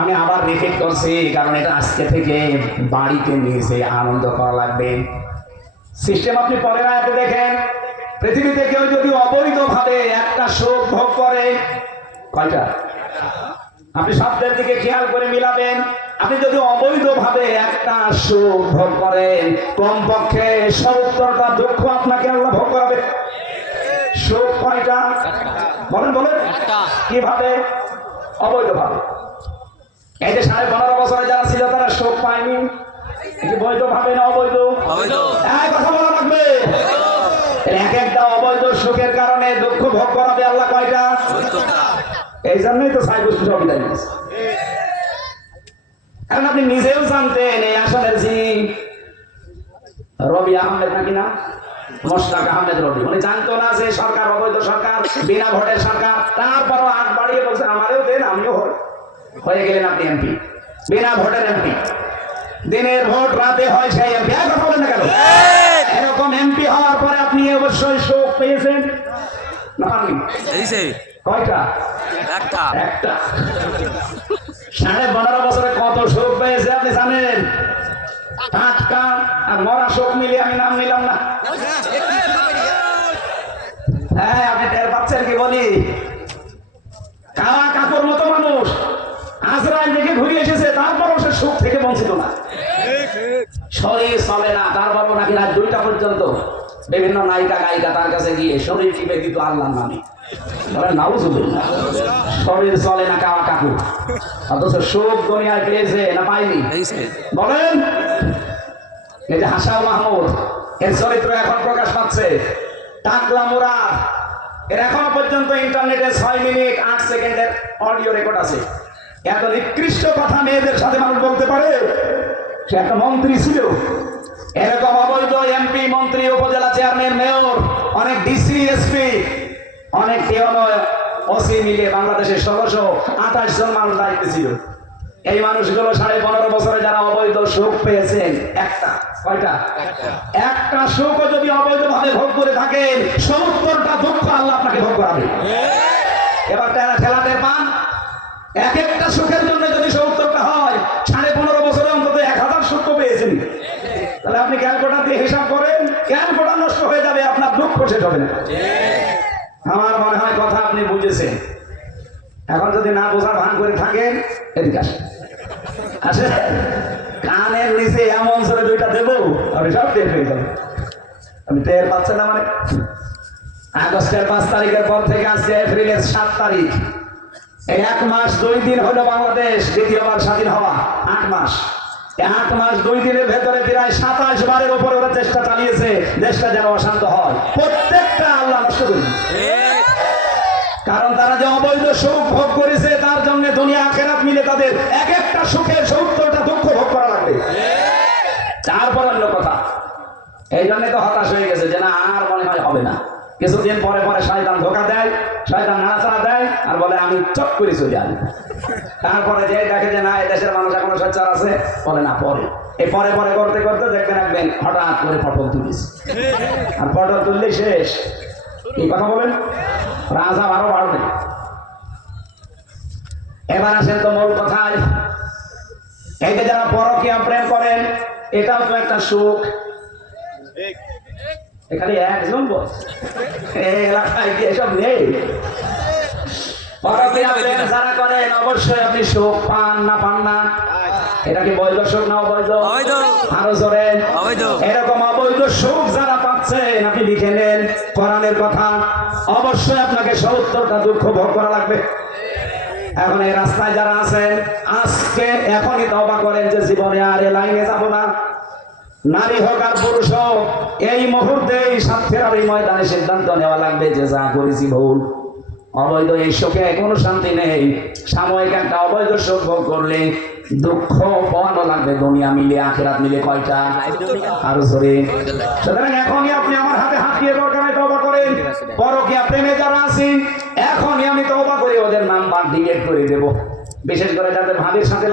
আমি আবার রিপিট করছি, কারণ এটা আজকে থেকে বাড়িতে নিয়ে এসে আনন্দ করা লাগবে। সিস্টেম আপনি পরের আয়াতে দেখেন, পৃথিবীতে কেউ যদি অবৈধভাবে একটা সুখ ভোগ করে, কয়টা? আপনি শব্দের দিকে খেয়াল করে মিলাবেন। আপনি যদি অবৈধভাবে একটা সুখ ভোগ করেন, কমপক্ষে 70টা দুঃখ আপনাকে আল্লাহ ভোগ করাবে। সুখ কয়টা? বলেন বলেন। কিভাবে? অবৈধভাবে। এই যে 15.5 বছরে যারা ছিল তারা সুখ পায়নি, বৈধ ভাবে না অবৈধ? কথা বলা লাগবে। এক একটা অবৈধ সুখের কারণে দুঃখ ভোগ করাবে আল্লাহ কয়টা? এই জন্যই তো সাইবুস বিদায় নিয়েছে। কারণ আপনি নিজেও জানতেন এই আসনের জি রবি আহমেদ নাকি না, মোশতাক আহমেদ রবি, উনি জানতো না যে সরকার অবৈধ সরকার, বিনা ভোটের সরকার। তারপরও আগ বাড়িয়ে বলছে আমারও দেন, আমিও হয়ে গেলেন আপনি এমপি, বিনা ভোটের এমপি। দিনের ভোট রাতে হয় সেই এমপি। কথা বলেন না কেন? এরকম এমপি হওয়ার পরে আপনি অবশ্যই শোক পেয়েছেন না? কয়টা? একটা। 15.5 বছরে কত শোক পেয়েছে আপনি জানেন? টাটকা আর মরা শোক মিলিয়ে আমি নাম নিলাম না। হ্যাঁ, আপনি টের পাচ্ছেন কি বলি? কাওয়া কাকুর মতো মানুষ আজরাইল দেখে ঘুরে এসেছে, তারপরও সে সুখ থেকে বঞ্চিত না। শরীর চলে না, তারপরও নাকি রাত 2টা পর্যন্ত বিভিন্ন নায়িকা গায়িকা তার কাছে গিয়ে শরীর টিপে দিত আল্লাহর নামে। নাউজুবিল্লাহ। শরীর চলে না কাওয়া কাকু, অথচ সুখ দুনিয়ায় পেয়েছে না পাইনি? বলেন। এই যে হাসান মাহমুদ, এর চরিত্র এখন প্রকাশ পাচ্ছে। টাকলা মুরাদ, এর এখনো পর্যন্ত ইন্টারনেটে 6 মিনিট 8 সেকেন্ডের অডিও রেকর্ড আছে। এত নিকৃষ্ট কথা মেয়েদের সাথে মানুষ বলতে পারে? সে একটা মন্ত্রী ছিল। এরকম অবৈধ এমপি, মন্ত্রী, উপজেলা চেয়ারম্যান, মেয়র, অনেক ডিসি, এসপি, অনেক ওসি মিলে বাংলাদেশে 1628 জন মানুষ দায়িত্বে ছিল। এই মানুষগুলো 15.5 বছরে যারা অবৈধ সুখ পেয়েছেন, একটা কয়টা? একটা সুখও যদি অবৈধভাবে ভোগ করে থাকেন, 70টা দুঃখ আল্লাহ আপনাকে ভোগ করাবে। এবার ঠেলাতে পান, এক একটা সুখের জন্য যদি 70টা হয়, 15.5 বছরে অন্তত 1000 সুখ পেয়েছেন। তাহলে আপনি ক্যালকুলেটর দিয়ে হিসাব করেন, ক্যালকুলেটর নষ্ট হয়ে যাবে, আপনার দুঃখ শেষ হবে না। আমার মনে হয় কথা আপনি বুঝেছেন। এখন যদি না বোঝার ভান করে থাকেন, এদিকে আসে কানের নিচে এমন করে 2টা দেবো, আপনি সব টের পেয়ে যাবেন। আপনি টের পাচ্ছেন না? মানে আগস্টের 5 তারিখের পর থেকে আজকে এপ্রিলের 7 তারিখ, 1 মাস 2 দিন হলো বাংলাদেশ দ্বিতীয়বার স্বাধীন হওয়া। 8 মাস, 8 মাস 2 দিনের ভেতরে প্রায় 27 বারের উপরে ওরা চেষ্টা চালিয়েছে দেশটা যেন অশান্ত হয়। প্রত্যেকটা আল্লাহ নষ্ট করে। কারণ তারা যে অবৈধ সুখ ভোগ করেছে, তার জন্য দুনিয়া আখিরাত মিলে তাদের এক একটা সুখের 70টা দুঃখ ভোগ করা লাগবে। তারপর অন্য কথা, এই জন্য তো হতাশ হয়ে গেছে যে না আর মনে হয় হবে না। কিছুদিন পরে পরে শয়তান ধোঁকা দেয়, শয়তান নাড়াচাড়া দেয় আর বলে আমি চট করে চলে যাই। তারপরে যে দেখে যে না এই দেশের মানুষ এখনো সোচ্চার আছে, বলে না পরে। এই পরে পরে করতে করতে দেখবেন হঠাৎ করে পটল তুলিস, আর পটল তুললে শেষ। এই কথা বলেন, রাজা আরো বাড়বে। এবার আসেন তো মূল কথায়। এই যে যারা পরকীয়া প্রেম করেন, এটাও তো একটা সুখ। এখানে একজন এলাকায় কি এসব নেই? পরকীয়া প্রেম যারা করেন অবশ্যই আপনি সুখ পান না? পান না? এটা কি বৈধ সুখ না অবৈধ? আরো জোরে। এরকম অবৈধ সুখ যারা পাচ্ছেন, আপনি লিখে নেন কোরআনের কথা, অবশ্যই আপনাকে 70টা দুঃখ ভোগ করা লাগবে। এখন এই রাস্তায় যারা আছেন, আজকে এখনই তওবা করেন যে জীবনে আর এ লাইনে যাব না। নারী হোক আর পুরুষ হোক, এই মুহূর্তেই সাথের আর এই ময়দানে সিদ্ধান্ত নেওয়া লাগবে যে যা করেছি ভুল। অবৈধ এই সুখে কোনো শান্তি নেই। সাময়িক একটা অবৈধ সুখ ভোগ করলে দুঃখ পাওয়ানো লাগবে দুনিয়া মিলে আখিরাত মিলে। কয়টা? আরো জোরে। সুতরাং এখনই আপনি আমার হাতে হাত দিয়ে দরকার হয় তওবা করেন। পরকীয়া প্রেমে যারা আছেন, এখনই আমি তওবা করে ওদের নাম্বার ডিলিট করে দেব। বিশেষ করে যাদের ভাবির সাথে